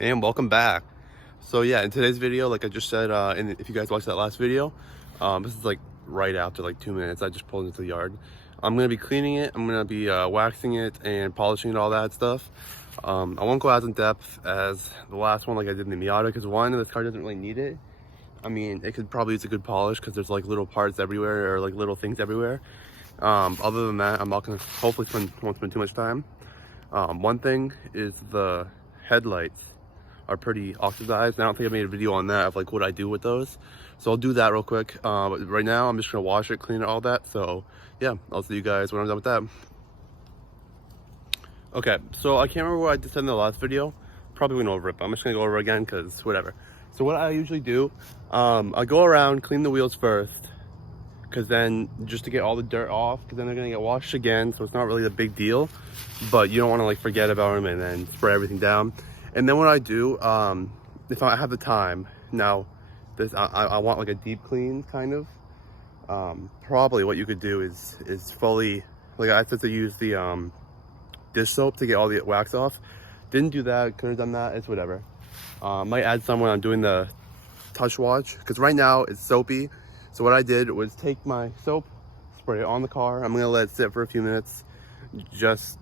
And welcome back. So yeah, in today's video, like I just said, and if you guys watched that last video, this is like right after like 2 minutes. I just pulled into the yard. I'm gonna be cleaning it. I'm gonna be waxing it and polishing it, all that stuff. I won't go as in depth as the last one like I did in the Miata, because one, this car doesn't really need it. I mean, it could probably use a good polish because there's like little parts everywhere, or like little things everywhere. Other than that, I'm not gonna hopefully won't spend too much time. One thing is the headlights are pretty oxidized, and I don't think I made a video on that of like what I do with those, so I'll do that real quick. But right now I'm just gonna wash it, clean it, all that. So yeah, I'll see you guys when I'm done with that. Okay, so I can't remember what I just said in the last video. Probably went over it, but I'm just gonna go over it again because whatever. So what I usually do, I go around, clean the wheels first, because then just to get all the dirt off, because then they're gonna get washed again, so it's not really a big deal, but you don't want to like forget about them and then spray everything down. And then what I do, if I have the time, now this I want like a deep clean kind of. Probably what you could do is fully, like I said, to use the dish soap to get all the wax off. Didn't do that, could have done that, it's whatever. Might add some when I'm doing the touch wash, because right now it's soapy. So what I did was take my soap, spray it on the car. I'm gonna let it sit for a few minutes just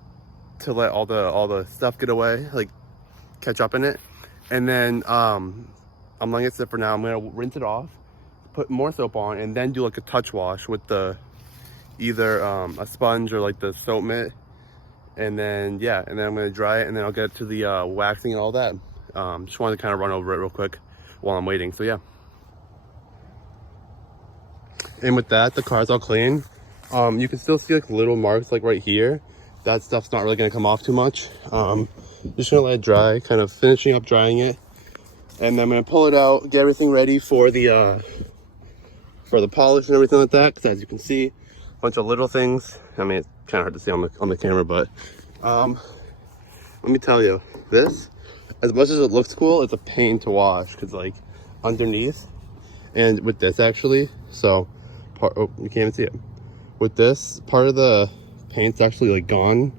to let all the stuff get away, like catch up in it. And then I'm letting it sit for now. I'm gonna rinse it off, put more soap on, and then do like a touch wash with the either a sponge or like the soap mitt. And then yeah, and then I'm gonna dry it, and then I'll get to the waxing and all that. Just wanted to kind of run over it real quick while I'm waiting. So yeah. And with that, the car's all clean. You can still see like little marks like right here. That stuff's not really gonna come off too much. Just gonna let it dry, kind of finishing up drying it. And then I'm gonna pull it out, get everything ready for the polish and everything like that. Because as you can see, a bunch of little things. I mean, it's kind of hard to see on the camera, but let me tell you, this, as much as it looks cool, it's a pain to wash because like underneath, and with this actually, so oh, you can't even see it. With this, part of the paint's actually like gone.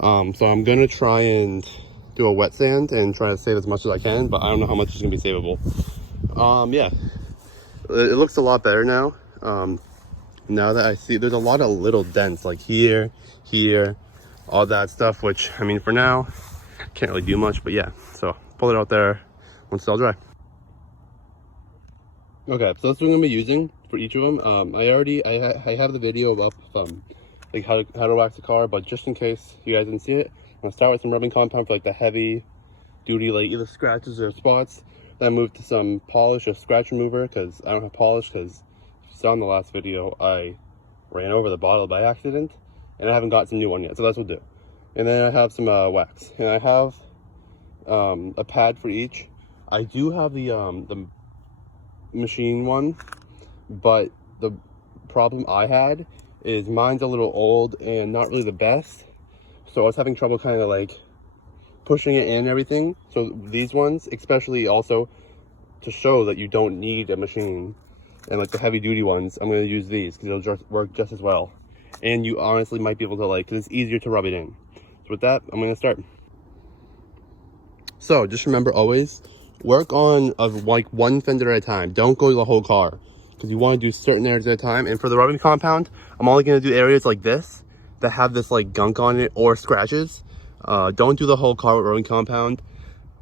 So I'm gonna try and do a wet sand and try to save as much as I can, but I don't know how much is gonna be savable. Yeah, it looks a lot better now. Now that I see there's a lot of little dents like here, all that stuff, which I mean for now can't really do much, but yeah, so pull it out there once it's all dry. Okay, so that's what I'm gonna be using for each of them. I have the video up like how to wax a car, but just in case you guys didn't see it, I'm gonna start with some rubbing compound for like the heavy duty like either scratches or spots. Then move to some polish or scratch remover because I don't have polish, because if you saw in the last video I ran over the bottle by accident and I haven't got some new one yet, so that's what we'll do. And then I have some wax, and I have a pad for each. I do have the machine one, but the problem I had is mine's a little old and not really the best, so I was having trouble kind of like pushing it in and everything. So these ones, especially also to show that you don't need a machine, and like the heavy duty ones, I'm going to use these because it'll just work just as well, and you honestly might be able to like, because it's easier to rub it in. So with that, I'm going to start. So just remember, always work on like one fender at a time. Don't go the whole car, because you want to do certain areas at a time. And for the rubbing compound, I'm only going to do areas like this that have this like gunk on it or scratches. Don't do the whole car with rubbing compound.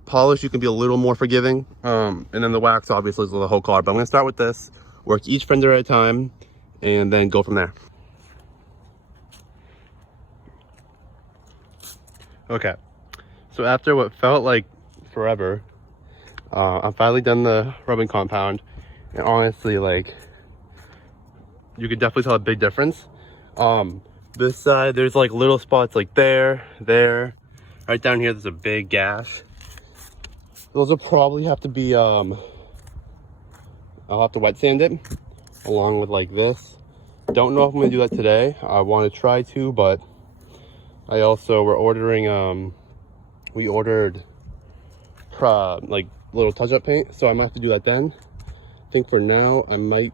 Polish, you can be a little more forgiving, and then the wax obviously is the whole car, but I'm going to start with this, work each fender at a time, and then go from there. Okay, so after what felt like forever, I'm finally done the rubbing compound, and honestly, like, you can definitely tell a big difference. This side, there's like little spots like there, right down here, there's a big gash. Those will probably have to be, I'll have to wet sand it, along with like this. Don't know if I'm gonna do that today. I want to try to, but I also, we're ordering, we ordered like little touch-up paint, so I might have to do that then. I think for now I might,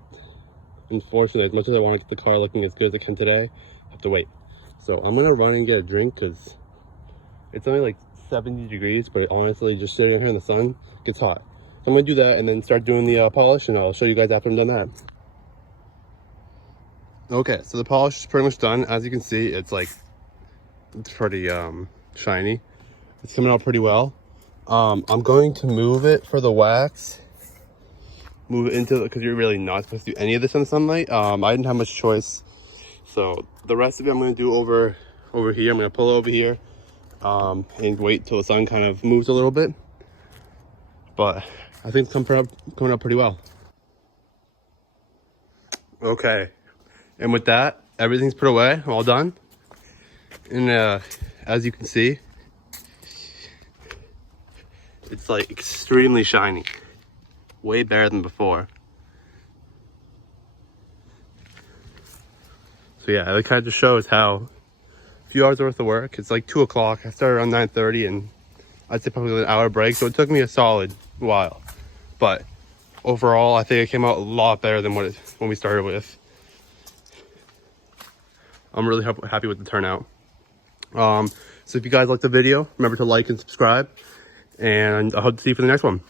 unfortunately, as much as I want to get the car looking as good as it can today, I have to wait. So I'm gonna run and get a drink because it's only like 70 degrees, but honestly, just sitting here in the sun gets hot. So I'm gonna do that and then start doing the polish, and I'll show you guys after I'm done that. Okay, so the polish is pretty much done. As you can see, it's pretty shiny. It's coming out pretty well. I'm going to move it for the wax. Move it into, because you're really not supposed to do any of this in the sunlight. I didn't have much choice. So the rest of it I'm going to do over here. I'm going to pull it over here and wait till the sun kind of moves a little bit. But I think it's coming up pretty well. Okay, and with that, everything's put away, all done. And as you can see, it's like extremely shiny, way better than before. So yeah, it kind of just shows how a few hours worth of work. It's like 2 o'clock. I started around 9:30, and I'd say probably an hour break. So it took me a solid while, but overall, I think it came out a lot better than when we started with. I'm really happy with the turnout. So if you guys liked the video, remember to like and subscribe, and I hope to see you for the next one.